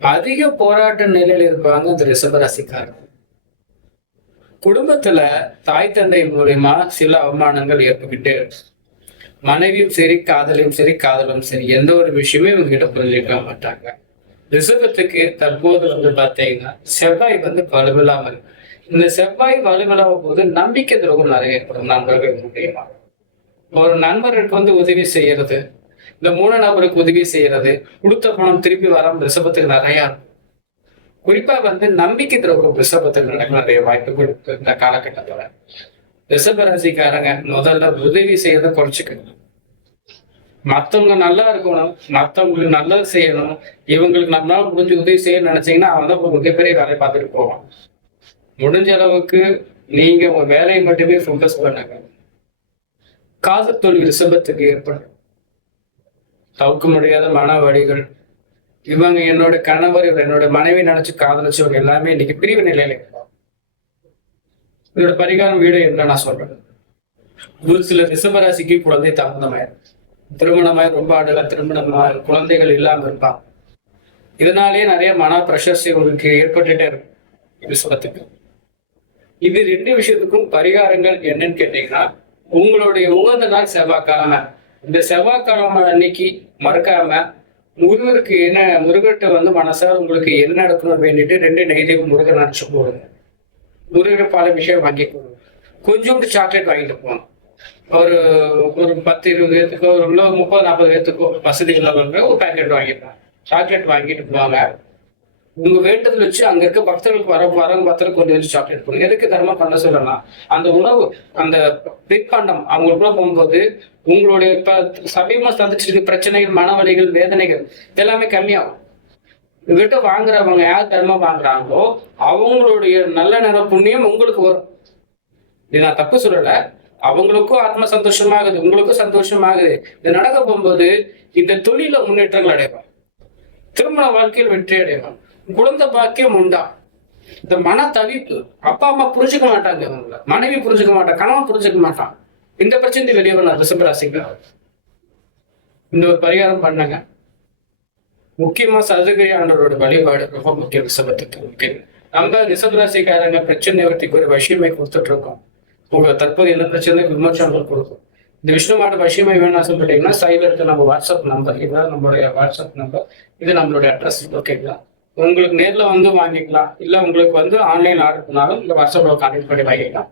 அதிக போராட்ட நிலையில இருப்பாங்க இந்த ரிஷபராசிக்காரர். குடும்பத்துல தாய் தந்தை மூலியமா சில அவமானங்கள் ஏற்பட்டுட்டே இருக்கும். மனைவியும் சரி, காதலியும் சரி, காதலும் சரி, எந்த ஒரு விஷயமே இவங்க கிட்ட புரிஞ்சுக்க மாட்டாங்க. ரிஷபத்துக்கு தற்போது பாத்தீங்கன்னா செவ்வாய் வலுவில்லாம இருக்கு. இந்த செவ்வாய் வலுவில்லாம போது நம்பிக்கை துரோகம் நிறைய ஏற்படும் நண்பர்கள் மூலியமா. ஒரு நண்பருக்கு உதவி செய்யறது, இந்த மூணு நபருக்கு உதவி செய்யறது, கொடுத்த பணம் திருப்பி வராம ரிஷபத்துக்கு நிறைய இருக்கும். குறிப்பா நம்பிக்கை துரோகம் ரிஷபத்துக்கு நடக்க நிறைய வாய்ப்புகள் இருக்கு இந்த காலகட்டத்துல. ரிஷப ராசிக்காரங்க முதல்ல உதவி செய்யறதை குறைச்சிக்கணும். மத்தவங்க நல்லா இருக்கணும், மத்தவங்களுக்கு நல்லது செய்யணும், இவங்களுக்கு நம்மளால முடிஞ்ச உதவி செய்யணும்னு நினைச்சீங்கன்னா அவன் தான் மிகப்பெரிய வேலையை பார்த்துட்டு போவான். முடிஞ்ச அளவுக்கு நீங்க உங்க வேலையை மட்டுமே ஃபோக்கஸ் பண்ணுங்க. காதல் தோல்வி ரிஷபத்துக்கு ஏற்படும். தவிர்க்க முடியாத மன வலிகள். இவங்க என்னோட கணவர், என்னோட மனைவி நினைச்சு காதலிச்சவங்க எல்லாமே இன்னைக்கு பிரிவு நிலையில இருப்பாங்க. இதோட பரிகாரம் வீடு என்ன நான் சொல்றேன். ஒரு சில ரிஷபராசிக்கு குழந்தை தாமதமாயிரும். திருமணமாய் ரொம்ப ஆண்டுல திருமணமாய் குழந்தைகள் இல்லாம இருப்பாங்க. இதனாலேயே நிறைய மன பிரஷர்ஸ் இவங்களுக்கு ஏற்பட்டுட்டே இருக்கும் ரிஷபத்துக்கு. இது ரெண்டு விஷயத்துக்கும் பரிகாரங்கள் என்னன்னு கேட்டீங்கன்னா, உங்களுடைய உகந்த நாள் செவ்வாய்க்கிழமை. இந்த செவ்வாய்க்கிழமை அன்னைக்கு மறக்காம முருகருக்கு முருகர்கிட்ட மனசார உங்களுக்கு என்ன நடக்கணும் வேண்டிட்டு 2 நெய்தீபம் முருகன் நினைச்சு போடுங்க. முருகர் பால விஷயம் வாங்கி போடுங்க. கொஞ்சோண்டு சாக்லேட் வாங்கிட்டு போங்க. ஒரு 10-20 பேத்துக்கோ, ஒரு 30-40 பேத்துக்கோ வசதி உள்ளவங்க ஒரு பேக்கெட் வாங்கிடலாம். சாக்லேட் வாங்கிட்டு போவாங்க. உங்க வேண்டுதல் வச்சு அங்க இருக்க பக்தர்களுக்கு வரவங்க பக்தர்களுக்கு கொஞ்சம் வச்சு சாக்லேட் போடுங்க. எதுக்கு தர்மமா பண்ண சொல்லலாம், அந்த உணவு, அந்த பிற்பாண்டம் அவங்களுக்குள்ள போகும்போது உங்களுடைய சமீபமா சந்திச்சிருக்க பிரச்சனைகள், மனவலிகள், வேதனைகள் எல்லாமே கம்மியாகும். இவர்கிட்ட வாங்குறவங்க யார் தர்மமா வாங்குறாங்களோ அவங்களுடைய நல்ல நேர புண்ணியம் உங்களுக்கு வரும். இது நான் தப்பு சொல்லல. அவங்களுக்கும் ஆத்ம சந்தோஷமாகுது, உங்களுக்கும் சந்தோஷமாகுது. இது நடக்க போகும்போது இந்த தொழில முன்னேற்றங்கள் அடைவாங்க. திருமண வாழ்க்கையில் வெற்றி அடைவாங்க. குழந்தை பாக்கியம் உண்டா. இந்த மன தவிப்பு, அப்பா அம்மா புரிஞ்சுக்க மாட்டாங்க, இவங்கள மனைவி புரிஞ்சுக்க மாட்டான், கணவன் புரிஞ்சுக்க மாட்டான். இந்த பிரச்சனை வெளியே வரலாம் ரிஷபராசிக்கு. இந்த ஒரு பரிகாரம் பண்ணுங்க. முக்கியமா சதுர்கிரி ஆண்டவரோட வழிபாடு ரொம்ப முக்கியம் ரிஷபத்துக்கு. முக்கியம். நம்ம ரிஷபராசிக்காரங்க பிரச்சனை நிவர்த்திக்கு ஒரு வசியமை கொடுத்துட்டு இருக்கோம். உங்க தற்போது என்ன பிரச்சனை விமர்சனங்கள் கொடுக்கும். இந்த விஷ்ணுமாட வசியமை வேணும் ஆசைப்பட்டீங்கன்னா சைட்ல இருக்க நம்ம வாட்ஸ்அப் நம்பர், இதுதான் நம்மளுடைய வாட்ஸ்அப் நம்பர், இது நம்மளுடைய அட்ரஸ். ஓகேங்களா? உங்களுக்கு நேர்ல வாங்கிக்கலாம், இல்ல உங்களுக்கு ஆன்லைன் ஆர்டர் பண்ணாலும் இந்த வாட்ஸ்அப்ல கான்டெக்ட் பண்ணி வாங்கிக்கலாம்.